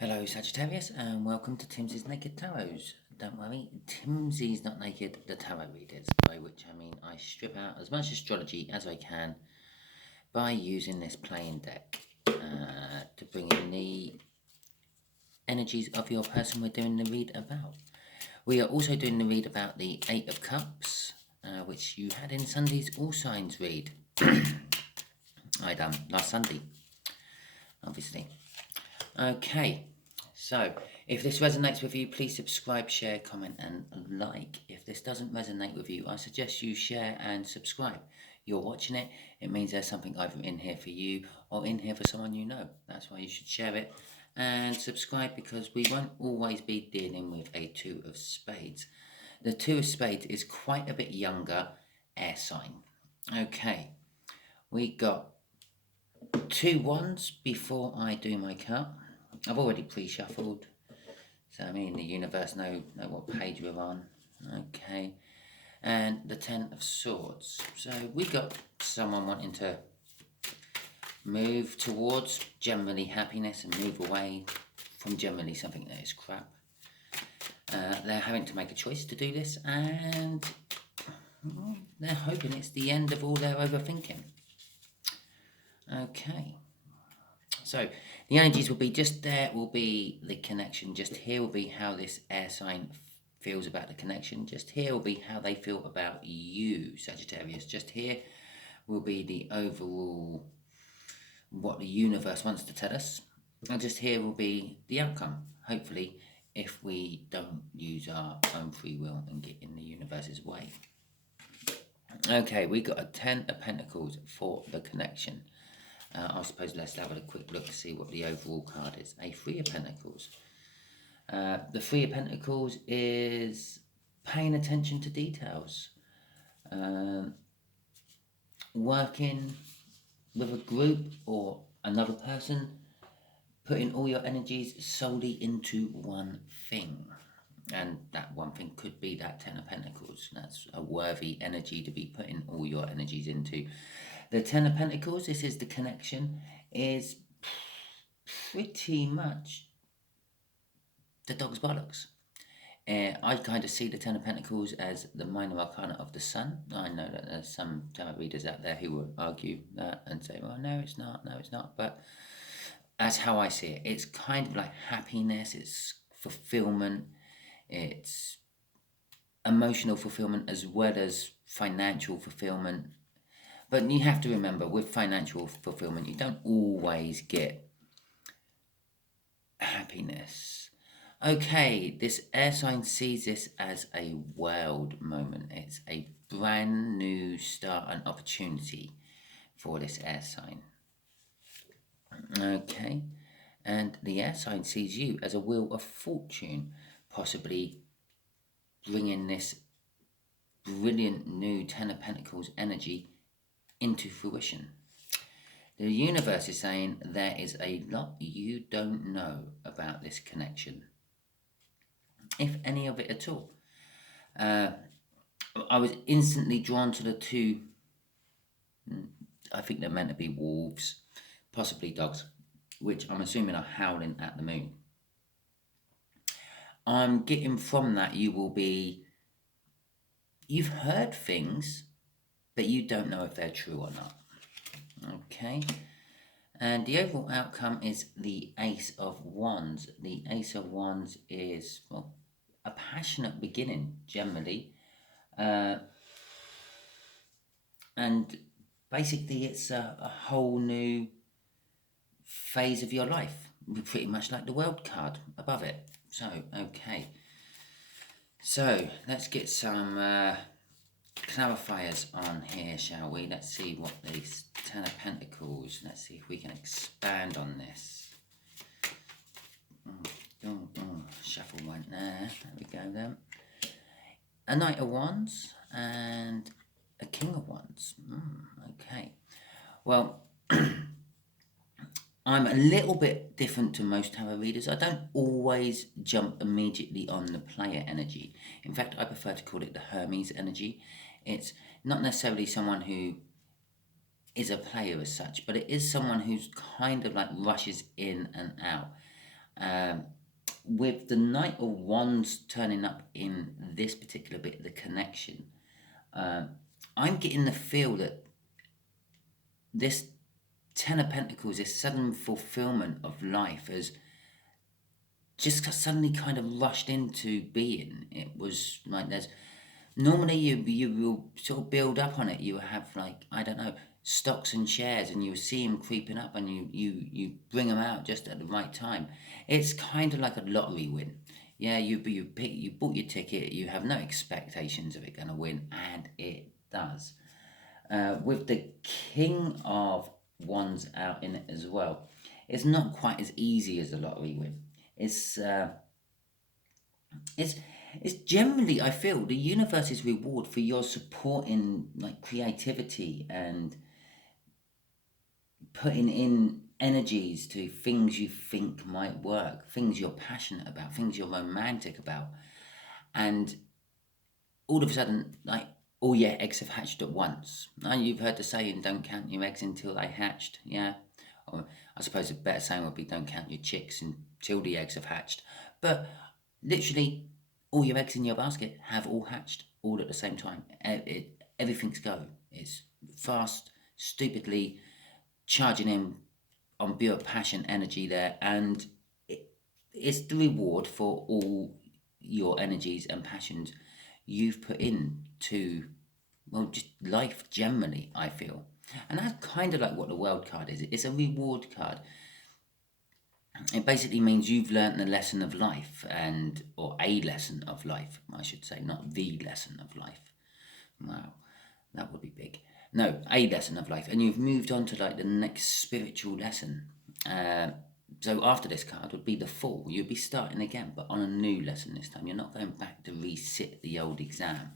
Hello Sagittarius and welcome to Timsy's Naked Tarots. Don't worry, Timsy's not naked, the tarot readers, by which I mean I strip out as much astrology as I can by using this playing deck to bring in the energies of your person we're doing the read about. We are also doing the read about the Eight of Cups, which you had in Sunday's All Signs read. I done last Sunday, obviously. Okay, so if this resonates with you, please subscribe, share, comment and like. If this doesn't resonate with you, I suggest you share and subscribe. You're watching it, it means there's something either in here for you or in here for someone you know. That's why you should share it and subscribe, because we won't always be dealing with a Two of Spades. The Two of Spades is quite a bit younger air sign. Okay, we got 2 wands before I do my cut. I've already pre-shuffled, so I mean the universe know what page we're on. Okay, and the 10 of Swords. So we got someone wanting to move towards generally happiness and move away from generally something that is crap. They're having to make a choice to do this, and they're hoping it's the end of all their overthinking. Okay, so the energies will be just there, will be the connection. Just here will be how this air sign feels about the connection. Just here will be how they feel about you, Sagittarius. Just here will be the overall, what the universe wants to tell us. And just here will be the outcome, hopefully, if we don't use our own free will and get in the universe's way. Okay, we got a 10 of Pentacles for the connection. I suppose let's have a quick look to see what the overall card is. A 3 of Pentacles. The 3 of Pentacles is paying attention to details. Working with a group or another person, putting all your energies solely into one thing. And that one thing could be that 10 of Pentacles. That's a worthy energy to be putting all your energies into. The 10 of Pentacles, this is the connection, is pretty much the dog's bollocks. I kind of see the 10 of Pentacles as the minor arcana of the sun. I know that there's some tarot readers out there who will argue that and say, well, no, it's not, but that's how I see it. It's kind of like happiness, it's fulfillment, it's emotional fulfillment as well as financial fulfillment. But you have to remember, with financial fulfillment, you don't always get happiness. Okay, this air sign sees this as a world moment. It's a brand new start and opportunity for this air sign. Okay, and the air sign sees you as a wheel of fortune, possibly bringing this brilliant new 10 of Pentacles energy into fruition. The universe is saying there is a lot you don't know about this connection, if any of it at all. I was instantly drawn to the 2, I think they're meant to be wolves, possibly dogs, which I'm assuming are howling at the moon. I'm getting from that you've heard things, but you don't know if they're true or not. Okay, and the overall outcome is the Ace of Wands. The Ace of Wands is, well, a passionate beginning, generally. And basically it's a whole new phase of your life, pretty much like the World card above it. So, okay. So, let's get some clarifiers on here, shall we? Let's see what these 10 of Pentacles, let's see if we can expand on this. Shuffle one there, we go then. A Knight of Wands and a King of Wands. Okay, well, I'm a little bit different to most tarot readers. I don't always jump immediately on the player energy. In fact, I prefer to call it the Hermes energy. It's not necessarily someone who is a player as such, but it is someone who's kind of like rushes in and out. With the Knight of Wands turning up in this particular bit of the connection, I'm getting the feel that this Ten of Pentacles, this sudden fulfillment of life, has just suddenly kind of rushed into being. It was like there's normally you will sort of build up on it. You have, like, I don't know, stocks and shares, and you see them creeping up, and you bring them out just at the right time. It's kind of like a lottery win. Yeah, you bought your ticket. You have no expectations of it going to win, and it does. With the King of Wands out in it as well, it's not quite as easy as a lottery win. It's it's generally, I feel, the universe's reward for your support in, like, creativity and putting in energies to things you think might work, things you're passionate about, things you're romantic about, and all of a sudden, like, all your eggs have hatched at once. Now, you've heard the saying, don't count your eggs until they hatched, yeah? Or I suppose a better saying would be, don't count your chicks until the eggs have hatched. But literally, all your eggs in your basket have all hatched all at the same time. Everything's go. It's fast, stupidly charging in on pure passion energy there, and it's the reward for all your energies and passions you've put into, well, just life generally, I feel. And that's kind of like what the World card is. It's a reward card. It basically means you've learnt the lesson of life, or a lesson of life, I should say, not the lesson of life. Wow, that would be big. No, a lesson of life, and you've moved on to, like, the next spiritual lesson. So after this card would be the Fool. You'd be starting again, but on a new lesson this time. You're not going back to resit the old exam.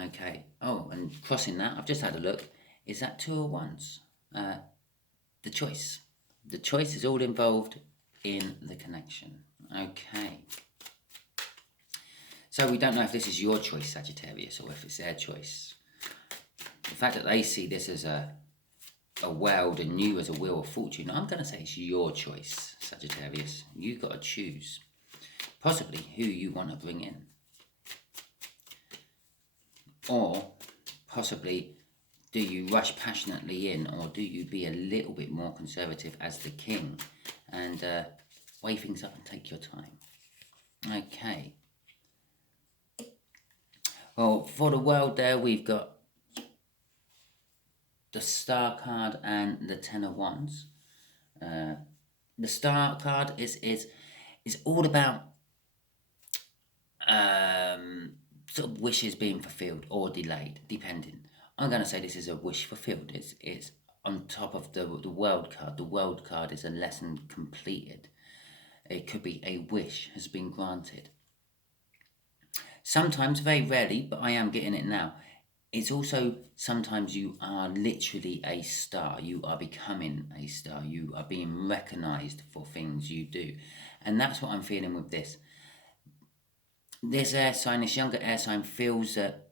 Okay. Oh, and crossing that, I've just had a look. Is that Two of Wands? The choice. The choice is all involved in the connection. Okay. So we don't know if this is your choice, Sagittarius, or if it's their choice. The fact that they see this as a world and you as a wheel of fortune, I'm going to say it's your choice, Sagittarius. You've got to choose possibly who you want to bring in. Or possibly, do you rush passionately in, or do you be a little bit more conservative as the king and weigh things up and take your time? Okay. Well, for the world there, we've got the Star card and the Ten of Wands. The Star card is all about sort of wishes being fulfilled or delayed, depending. I'm going to say this is a wish fulfilled. It's on top of the World card. The World card is a lesson completed. It could be a wish has been granted. Sometimes, very rarely, but I am getting it now, it's also sometimes you are literally a star. You are becoming a star. You are being recognised for things you do. And that's what I'm feeling with this. This air sign, this younger air sign, feels that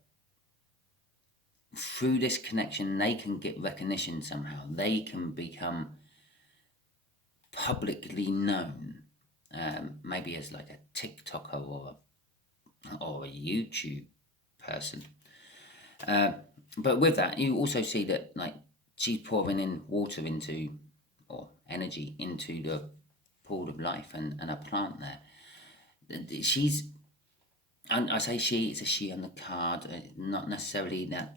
through this connection, they can get recognition somehow. They can become publicly known, maybe as like a TikToker or a YouTube person. But with that, you also see that, like, she's pouring in water into, or energy into the pool of life and a plant there. She's, and I say she, it's a she on the card, not necessarily that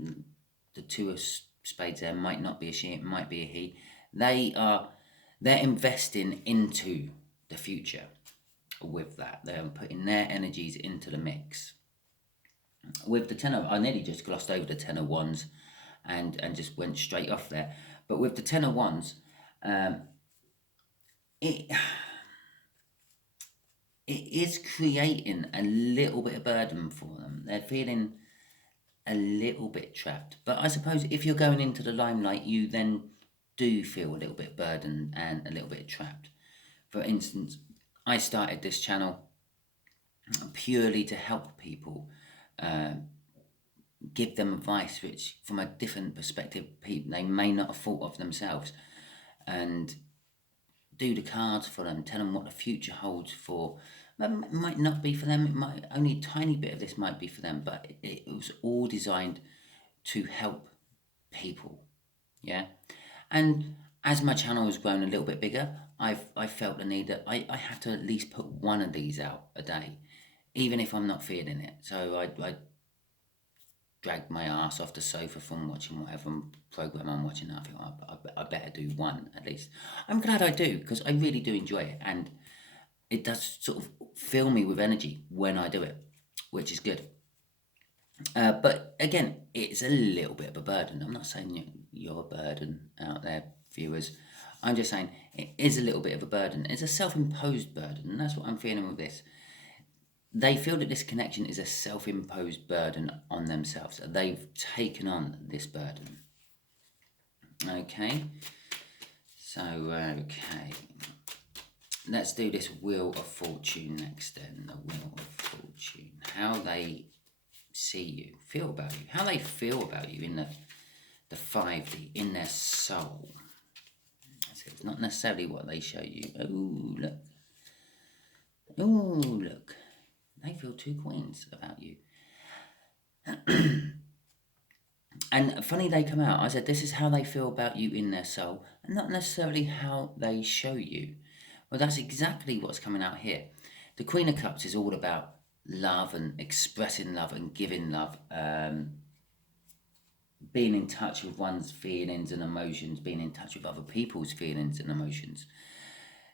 the Two of Spades there might not be a she, it might be a he. They're investing into the future with that. They're putting their energies into the mix. With the I nearly just glossed over the Ten of Wands and just went straight off there. But with the Ten of Wands, it is creating a little bit of burden for them. They're feeling a little bit trapped. But I suppose if you're going into the limelight, you then do feel a little bit burdened and a little bit trapped. For instance, I started this channel purely to help people, give them advice which, from a different perspective, they may not have thought of themselves, and do the cards for them, tell them what the future holds for. It might not be for them, it might only a tiny bit of this might be for them, but it was all designed to help people. Yeah. And as my channel has grown a little bit bigger, I felt the need that I have to at least put one of these out a day, even if I'm not feeling it. So I dragged my ass off the sofa from watching whatever program I'm watching. I think I better do one at least. I'm glad I do, because I really do enjoy it, and it does sort of fill me with energy when I do it, which is good. But again, it's a little bit of a burden. I'm not saying you're a burden out there, viewers. I'm just saying it is a little bit of a burden. It's a self-imposed burden, and that's what I'm feeling with this. They feel that this connection is a self-imposed burden on themselves. They've taken on this burden. Okay. So, okay. Let's do this Wheel of Fortune next then. The Wheel of Fortune. How they see you, feel about you. How they feel about you in the 5D, in their soul. So it's not necessarily what they show you. Oh, look. Oh, look. They feel 2 queens about you. And funny they come out. I said this is how they feel about you in their soul, and not necessarily how they show you. Well, that's exactly what's coming out here. The Queen of Cups is all about love and expressing love and giving love, being in touch with one's feelings and emotions, being in touch with other people's feelings and emotions.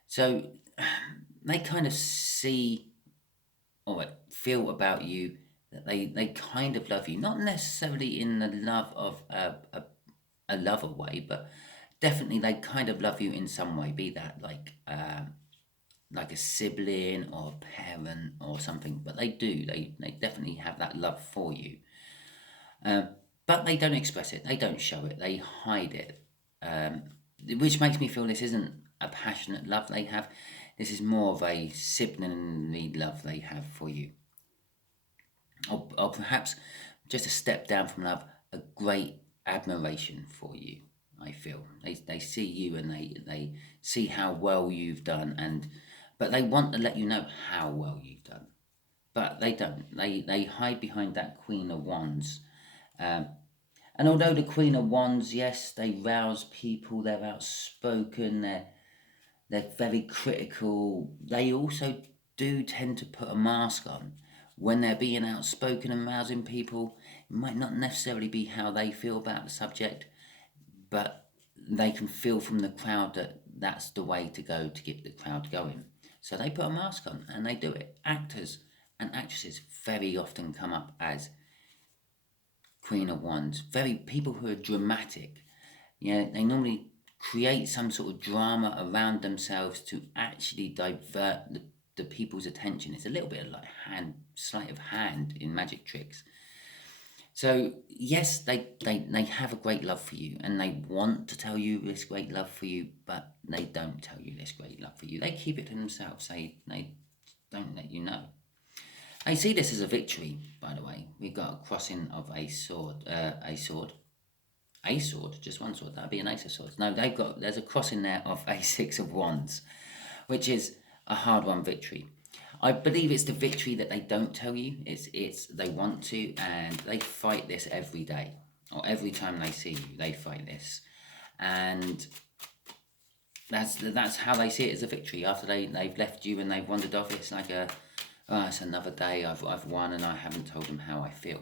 So they kind of see or feel about you that they kind of love you, not necessarily in the love of a lover way, but definitely they kind of love you in some way, be that like a sibling or a parent or something. But they do, they definitely have that love for you, but they don't express it, they don't show it, they hide it, which makes me feel this isn't a passionate love they have. This is more of a siblingly love they have for you. Or perhaps just a step down from love, a great admiration for you, I feel. They see you and they see how well you've done, but they want to let you know how well you've done. But they don't. They hide behind that Queen of Wands. And although the Queen of Wands, yes, they rouse people, they're outspoken, they're very critical. They also do tend to put a mask on. When they're being outspoken and rousing people, it might not necessarily be how they feel about the subject, but they can feel from the crowd that that's the way to go to get the crowd going. So they put a mask on and they do it. Actors and actresses very often come up as Queen of Wands. Very people who are dramatic. Yeah, they normally create some sort of drama around themselves to actually divert the people's attention. It's a little bit like sleight of hand in magic tricks. So yes, they have a great love for you, and they want to tell you this great love for you, but they don't tell you this great love for you. They keep it to themselves. They don't let you know. I see this as a victory, by the way. We've got a crossing of a sword, just one sword. That'd be an Ace of Swords. No, there's a crossing there of a Six of Wands, which is a hard-won victory. I believe it's the victory that they don't tell you. It's they want to, and they fight this every day, or every time they see you, they fight this, and that's how they see it as a victory. After they've left you and they've wandered off, it's like it's another day. I've won, and I haven't told them how I feel.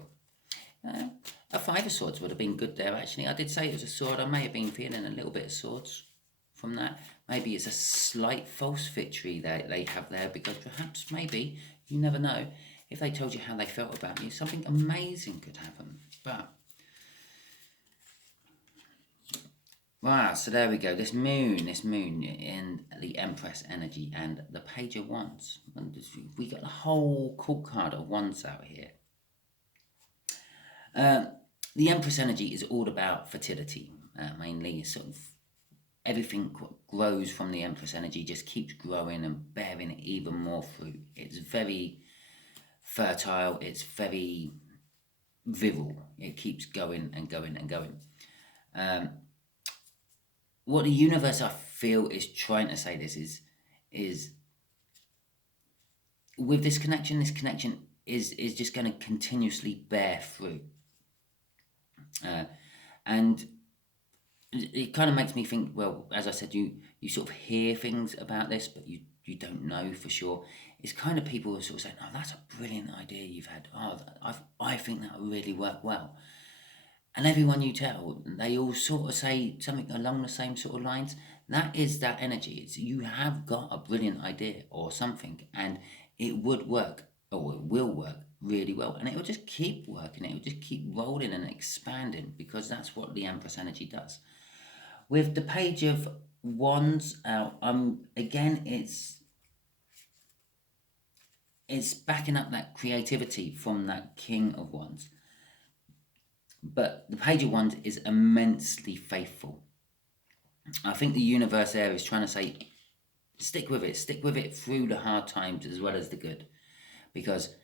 A Five of Swords would have been good there, actually. I did say it was a sword. I may have been feeling a little bit of swords from that. Maybe it's a slight false victory that they have there, because perhaps, maybe, you never know, if they told you how they felt about you, something amazing could happen. But, wow, so there we go. This moon in the Empress energy and the Page of Wands. We got the whole cool card of Wands out here. The Empress energy is all about fertility, mainly. Sort of everything grows from the Empress energy, just keeps growing and bearing even more fruit. It's very fertile, it's very virile. It keeps going and going and going. What the universe are feel is trying to say this is with this connection is just going to continuously bear fruit. And it kind of makes me think, well, as I said, you sort of hear things about this, but you don't know for sure. It's kind of people who are sort of saying, oh, that's a brilliant idea you've had. Oh, I think that would really work well. And everyone you tell, they all sort of say something along the same sort of lines. That is that energy. It's you have got a brilliant idea or something, and it would work, or it will work really well, and it will just keep working. It will just keep rolling and expanding, because that's what the Empress energy does. With the Page of Wands out, again, it's backing up that creativity from that King of Wands. But the Page of Wands is immensely faithful. I think the universe there is trying to say, stick with it through the hard times as well as the good, because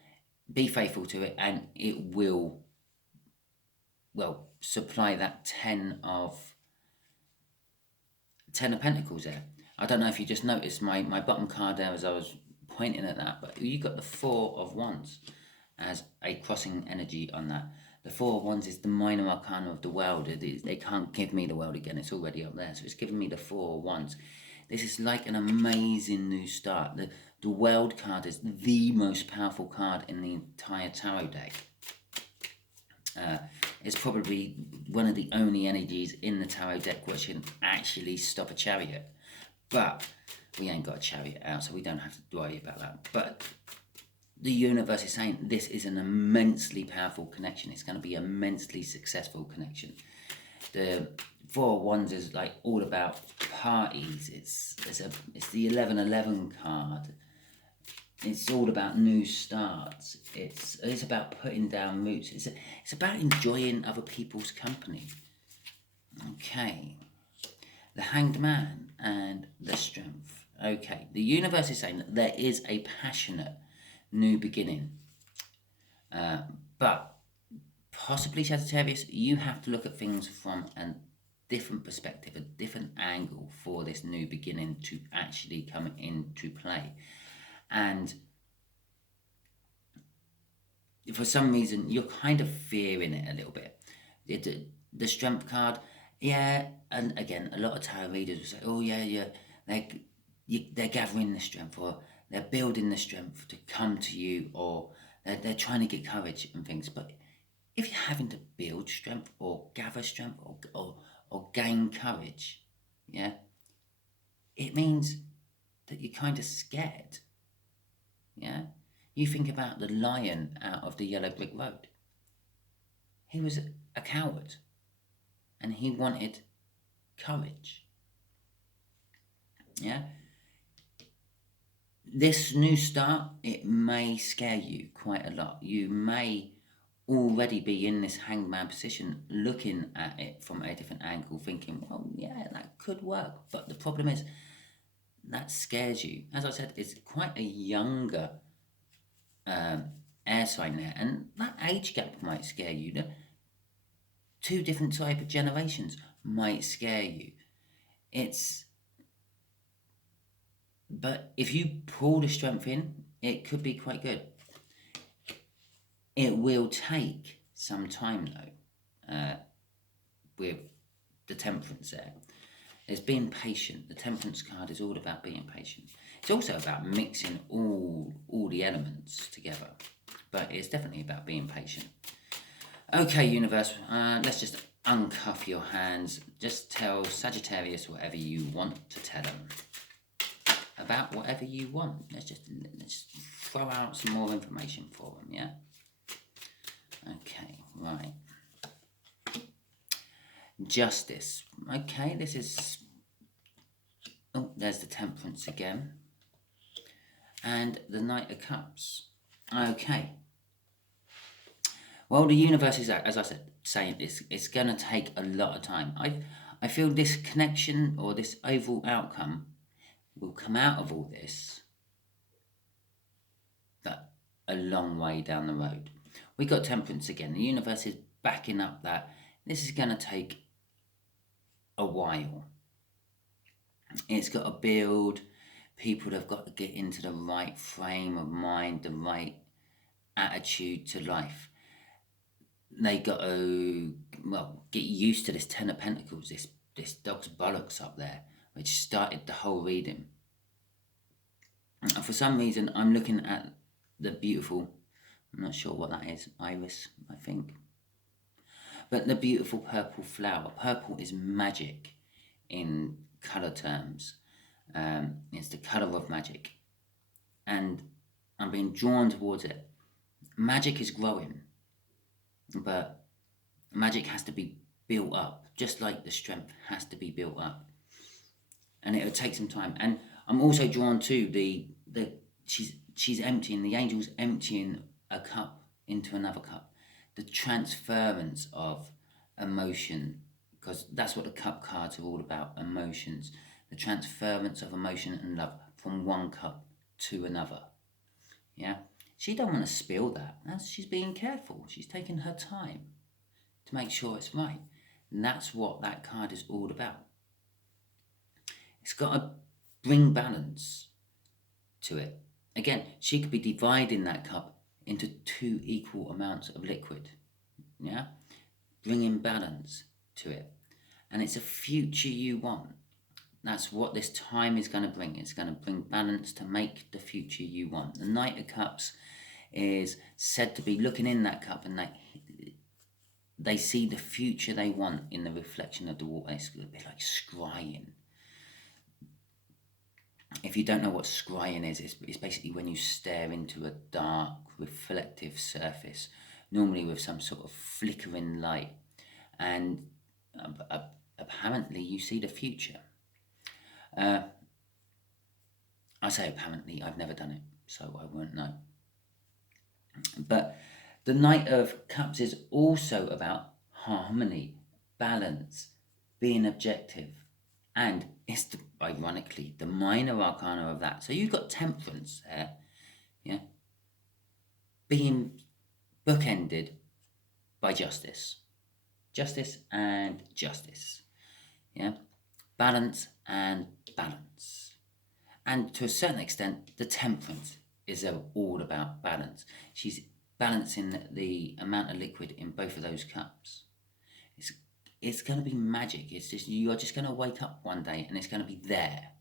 be faithful to it, and it will, well, supply that 10 of Pentacles there. I don't know if you just noticed my bottom card there as I was pointing at that, but you got the 4 of Wands as a crossing energy on that. The 4 of Wands is the minor arcana of the world. They can't give me the world again. It's already up there. So it's giving me the 4 of Wands. This is like an amazing new start. The world card is the most powerful card in the entire tarot deck. It's probably one of the only energies in the tarot deck which can actually stop a chariot. But we ain't got a chariot out, so we don't have to worry about that. But the universe is saying this is an immensely powerful connection. It's going to be an immensely successful connection. The 4 of Wands is like all about parties. It's the 1111 card. It's all about new starts. It's about putting down roots. It's about enjoying other people's company. Okay. The Hanged Man and the Strength. Okay. The universe is saying that there is a passionate new beginning. But possibly, Sagittarius, you have to look at things from a different perspective, a different angle for this new beginning to actually come into play. And for some reason, you're kind of fearing it a little bit. The Strength card, yeah, and again, a lot of tarot readers will say, oh, yeah, they're gathering the strength, or they're building the strength to come to you, or they're trying to get courage and things. But if you're having to build strength or gather strength or gain courage, yeah, it means that you're kind of scared. Yeah, you think about the lion out of the Yellow Brick Road. He was a coward, and he wanted courage. Yeah. This new start, it may scare you quite a lot. You may already be in this hangman position, looking at it from a different angle, thinking, well, yeah, that could work. But the problem is, that scares you. As I said, it's quite a younger air sign there, and that age gap might scare you. The 2 different type of generations might scare you. But if you pull the strength in, it could be quite good. It will take some time though, with the Temperance there. It's being patient. The Temperance card is all about being patient. It's also about mixing all the elements together, but it's definitely about being patient. Okay, universe, let's just uncuff your hands. Just tell Sagittarius whatever you want to tell them. About whatever you want. Let's throw out some more information for them, yeah? Okay, right. Justice. Okay, this is... Oh, there's the Temperance again. And the Knight of Cups. Okay. Well, the universe is, as I said, saying it's going to take a lot of time. I feel this connection or this overall outcome will come out of all this, but a long way down the road. We got Temperance again. The universe is backing up that this is going to take a while. It's got to build. People have got to get into the right frame of mind, the right attitude to life. They got to, well, get used to this Ten of Pentacles, this dog's bollocks up there, which started the whole reading. And for some reason, I'm looking at the beautiful, I'm not sure what that is, iris, I think. But the beautiful purple flower. Purple is magic in colour terms. It's the colour of magic. And I'm being drawn towards it. Magic is growing, but magic has to be built up, just like the strength has to be built up. And it'll take some time. And I'm also drawn to the she's emptying, the angel's emptying a cup into another cup. The transference of emotion, because that's what the cup cards are all about, emotions. The transference of emotion and love from one cup to another. Yeah? She don't want to spill that. She's being careful. She's taking her time to make sure it's right. And that's what that card is all about. It's got to bring balance to it. Again, she could be dividing that cup into 2 equal amounts of liquid. Yeah? Bringing balance to it. And it's a future you want. That's what this time is going to bring. It's going to bring balance to make the future you want. The Knight of Cups is said to be looking in that cup, and they see the future they want in the reflection of the water. It's a bit like scrying. If you don't know what scrying is, it's basically when you stare into a dark, reflective surface, normally with some sort of flickering light, and apparently you see the future. I say apparently, I've never done it, so I won't know. But the Knight of Cups is also about harmony, balance, being objective, and it's ironically the minor arcana of that. So you've got Temperance there, yeah, being bookended by justice and justice, yeah, balance and balance. And to a certain extent, the Temperance is all about balance. She's balancing the amount of liquid in both of those cups. It's going to be magic. It's just, you're just going to wake up one day and it's going to be there,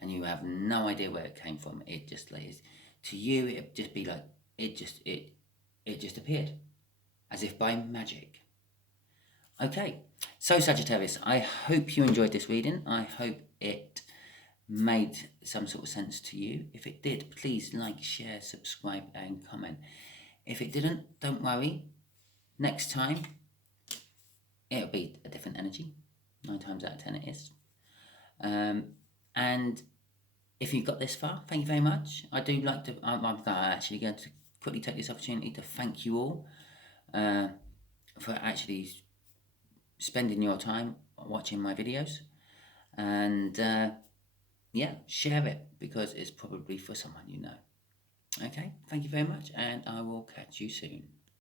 and you have no idea where it came from. It just lays to you. It'd just be like it just appeared, as if by magic. Okay, so Sagittarius, I hope you enjoyed this reading. I hope it made some sort of sense to you. If it did, please like, share, subscribe, and comment. If it didn't, don't worry. Next time, it'll be a different energy. 9 times out of 10 it is. And if you got this far, thank you very much. I do like to, I'm actually going to quickly take this opportunity to thank you all for actually spending your time watching my videos. And yeah, share it, because it's probably for someone you know. Okay, thank you very much, and I will catch you soon.